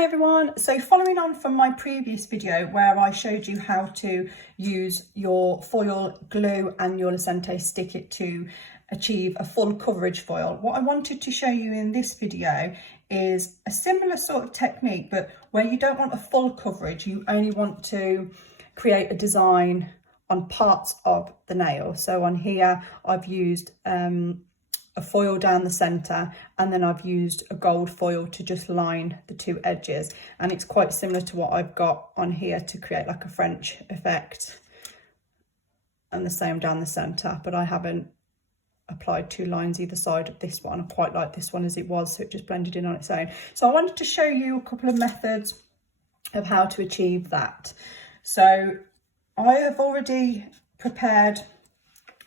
Hi everyone, so following on from my previous video where I showed you how to use your foil glue and your Lecente stick it to achieve a full coverage foil, what I wanted to show you in this video is a similar sort of technique, but where you don't want a full coverage, you only want to create a design on parts of the nail. So on here I've used a foil down the center, and then I've used a gold foil to just line the two edges, and it's quite similar to what I've got on here to create like a French effect, and the same down the center, but I haven't applied two lines either side of this one. I quite like this one as it was, so it just blended in on its own. So I wanted to show you a couple of methods of how to achieve that. So I have already prepared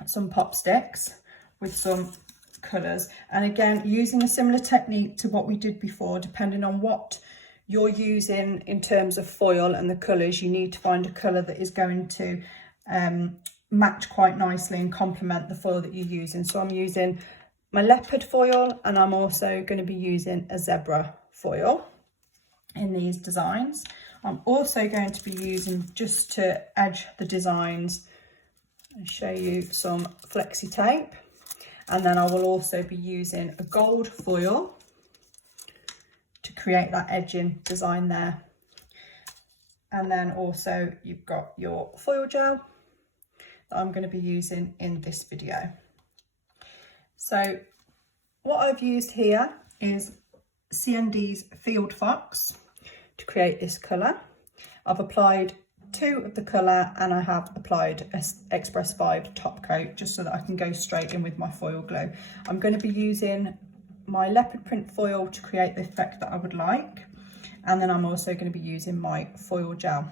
some pop sticks with some colours, and again using a similar technique to what we did before, depending on what you're using in terms of foil and the colours, you need to find a colour that is going to match quite nicely and complement the foil that you're using. So I'm using my leopard foil, and I'm also going to be using a zebra foil in these designs. I'm also going to be using, just to edge the designs, and show you some flexi tape. And then I will also be using a gold foil to create that edging design there. And then also you've got your foil gel that I'm going to be using in this video. So what I've used here is C&D's Field Fox to create this colour. I've applied 2 of the colour, and I have applied Express 5 top coat just so that I can go straight in with my foil glue. I'm going to be using my leopard print foil to create the effect that I would like, and then I'm also going to be using my foil gel.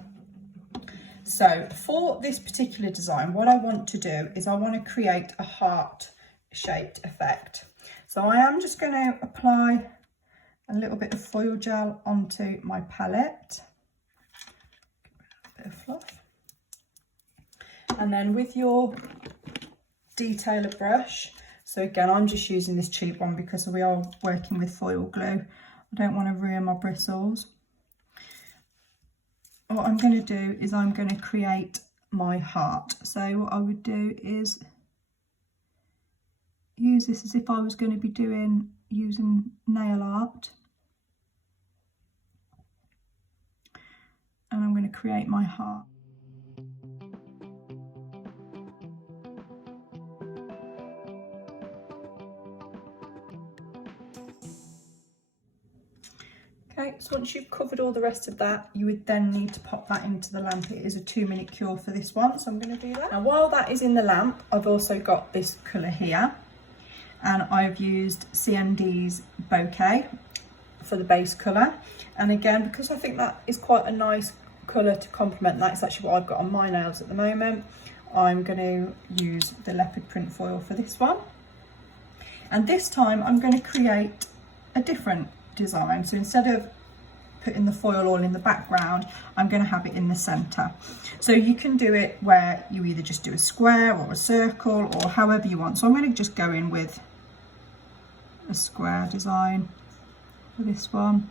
So for this particular design, what I want to do is I want to create a heart shaped effect. So I am just going to apply a little bit of foil gel onto my palette. Of fluff, and then with your detailer brush, so again I'm just using this cheap one because we are working with foil glue, I don't want to ruin my bristles. What I'm going to do is I'm going to create my heart. So what I would do is use this as if I was going to be using nail art. And I'm going to create my heart. Okay, so once you've covered all the rest of that, you would then need to pop that into the lamp. It is a 2-minute cure for this one, so I'm going to do that. Now while that is in the lamp, I've also got this colour here, and I've used C&D's Bouquet for the base colour. And again, because I think that is quite a nice colour to complement that, it's actually what I've got on my nails at the moment, I'm going to use the leopard print foil for this one. And this time I'm going to create a different design. So instead of putting the foil all in the background, I'm going to have it in the centre. So you can do it where you either just do a square or a circle or however you want. So I'm going to just go in with a square design for this one.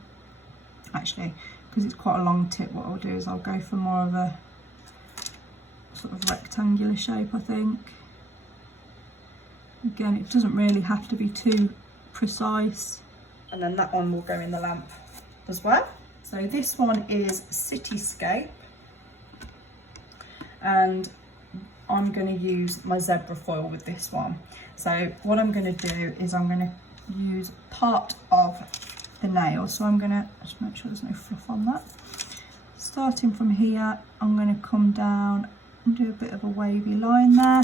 Actually, because it's quite a long tip, what I'll do is I'll go for more of a sort of rectangular shape, I think. Again, it doesn't really have to be too precise. And then that one will go in the lamp as well. So this one is Cityscape, and I'm going to use my zebra foil with this one. So what I'm going to do is I'm going to use part of the nail, so I'm going to just make sure there's no fluff on that. Starting from here, I'm going to come down and do a bit of a wavy line there,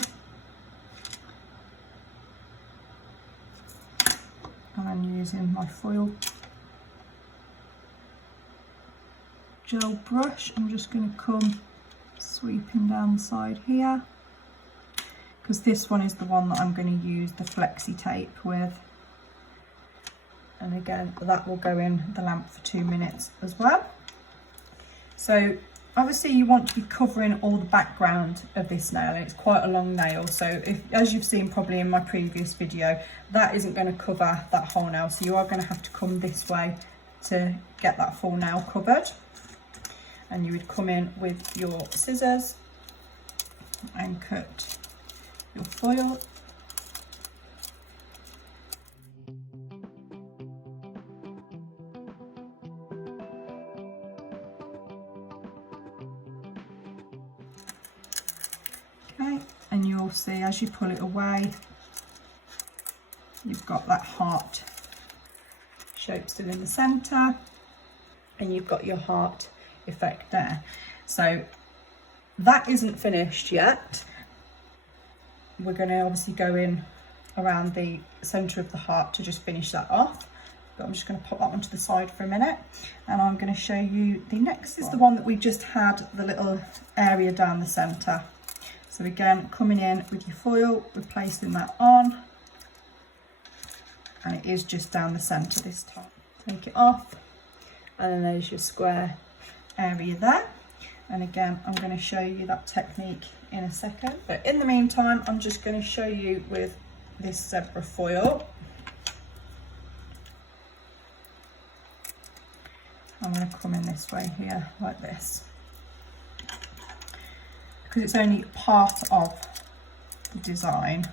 and then using my foil gel brush, I'm just going to come sweeping down the side here, because this one is the one that I'm going to use the flexi tape with. And again, that will go in the lamp for 2 minutes as well. So obviously you want to be covering all the background of this nail, and it's quite a long nail, so if, as you've seen probably in my previous video, that isn't going to cover that whole nail, so you are going to have to come this way to get that full nail covered. And you would come in with your scissors and cut your foil. Okay, and you'll see as you pull it away, you've got that heart shape still in the centre, and you've got your heart effect there. So that isn't finished yet. We're going to obviously go in around the centre of the heart to just finish that off, but I'm just going to pop that one to the side for a minute, and I'm going to show you the next is the one that we just had the little area down the centre. So again, coming in with your foil, we're placing that on, and it is just down the centre this time. Take it off, and then there's your square area there. And again, I'm going to show you that technique in a second, but in the meantime I'm just going to show you with this zebra foil. I'm going to come in this way here like this, because it's only part of the design.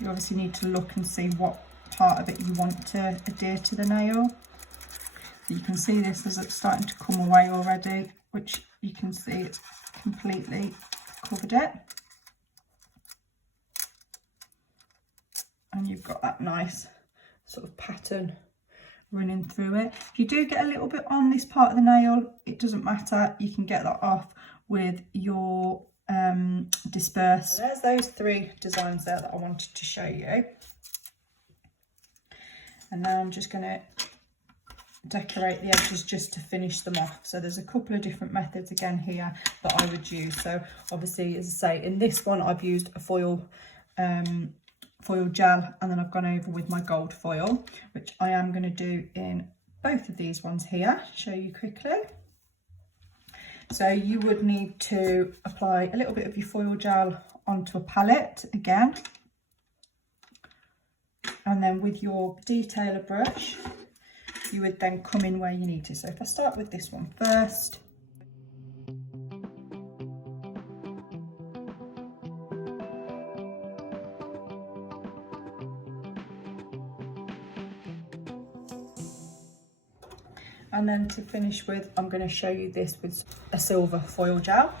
You obviously need to look and see what part of it you want to adhere to the nail. So you can see this as it's starting to come away already, which you can see it's completely covered it. And you've got that nice sort of pattern running through it. If you do get a little bit on this part of the nail, it doesn't matter, you can get that off with your disperse. There's those three designs there that I wanted to show you. And now I'm just going to decorate the edges just to finish them off. So there's a couple of different methods again here that I would use. So obviously, as I say, in this one I've used a foil gel, and then I've gone over with my gold foil, which I am going to do in both of these ones here, show you quickly. So you would need to apply a little bit of your foil gel onto a palette again, and then with your detailer brush you would then come in where you need to. So if I start with this one first, and then to finish with, I'm going to show you this with a silver foil gel,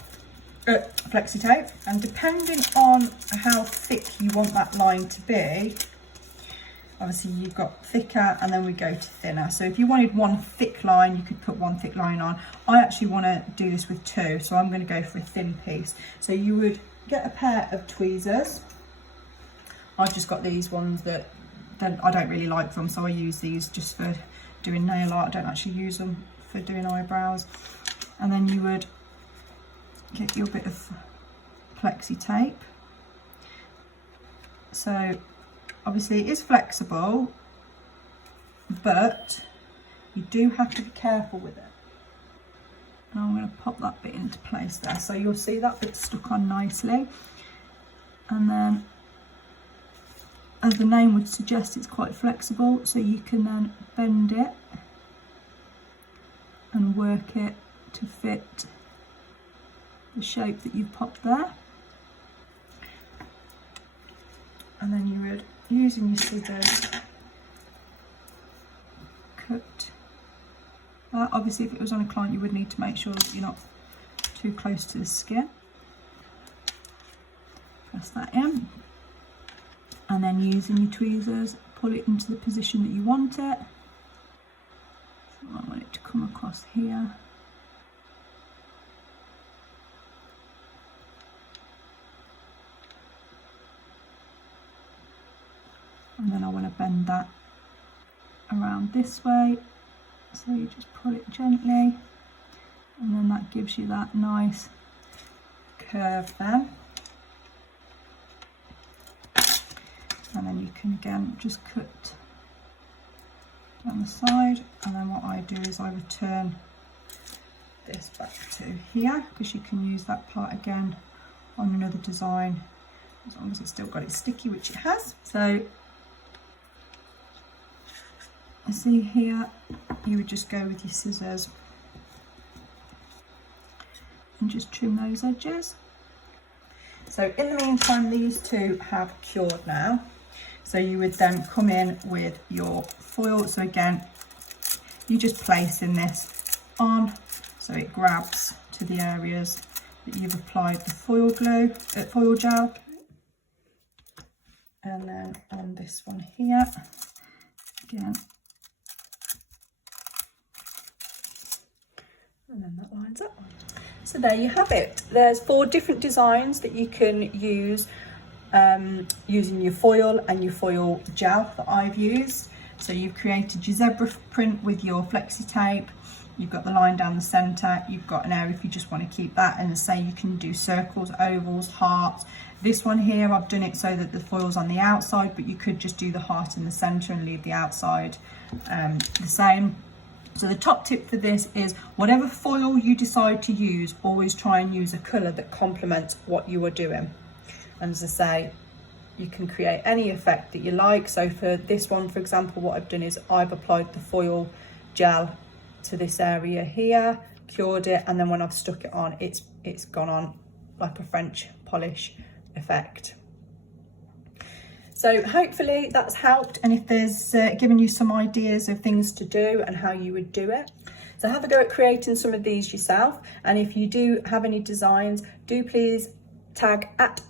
flexi tape, and depending on how thick you want that line to be, obviously you've got thicker and then we go to thinner. So if you wanted one thick line, you could put one thick line on. I actually want to do this with two, so I'm going to go for a thin piece. So you would get a pair of tweezers. I've just got these ones that I don't really like them, so I use these just for doing nail art. I don't actually use them for doing eyebrows. And then you would get your bit of flexi tape. So obviously it is flexible, but you do have to be careful with it. And I'm going to pop that bit into place there. So you'll see that bit stuck on nicely. And then, as the name would suggest, it's quite flexible, so you can then bend it and work it to fit the shape that you've popped there. And then you would, using your scissors, cut that. Obviously if it was on a client you would need to make sure that you're not too close to the skin. Press that in, and then using your tweezers, pull it into the position that you want it. So I want it to come across here. And then I want to bend that around this way, so you just pull it gently, and then that gives you that nice curve there. And then you can again just cut down the side, and then what I do is I return this back to here, because you can use that part again on another design as long as it's still got it sticky, which it has. So see here, you would just go with your scissors and just trim those edges. So in the meantime, these two have cured now. So you would then come in with your foil. So again, you just placing this on so it grabs to the areas that you've applied the foil gel. And then on this one here, again, and then that lines up. So there you have it. There's 4 different designs that you can use using your foil and your foil gel that I've used. So you've created your zebra print with your flexi tape. You've got the line down the centre. You've got an area if you just want to keep that. And say you can do circles, ovals, hearts. This one here, I've done it so that the foil's on the outside, but you could just do the heart in the centre and leave the outside the same. So the top tip for this is whatever foil you decide to use, always try and use a colour that complements what you are doing. And as I say, you can create any effect that you like. So for this one, for example, what I've done is I've applied the foil gel to this area here, cured it, and then when I've stuck it on, it's gone on like a French polish effect. So hopefully that's helped, and if there's given you some ideas of things to do and how you would do it. So have a go at creating some of these yourself, and if you do have any designs, do please tag at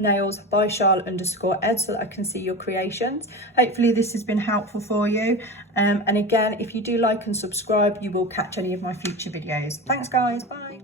nailsbycharlotte_ed so that I can see your creations. Hopefully this has been helpful for you, and again, if you do like and subscribe, you will catch any of my future videos. Thanks guys, bye.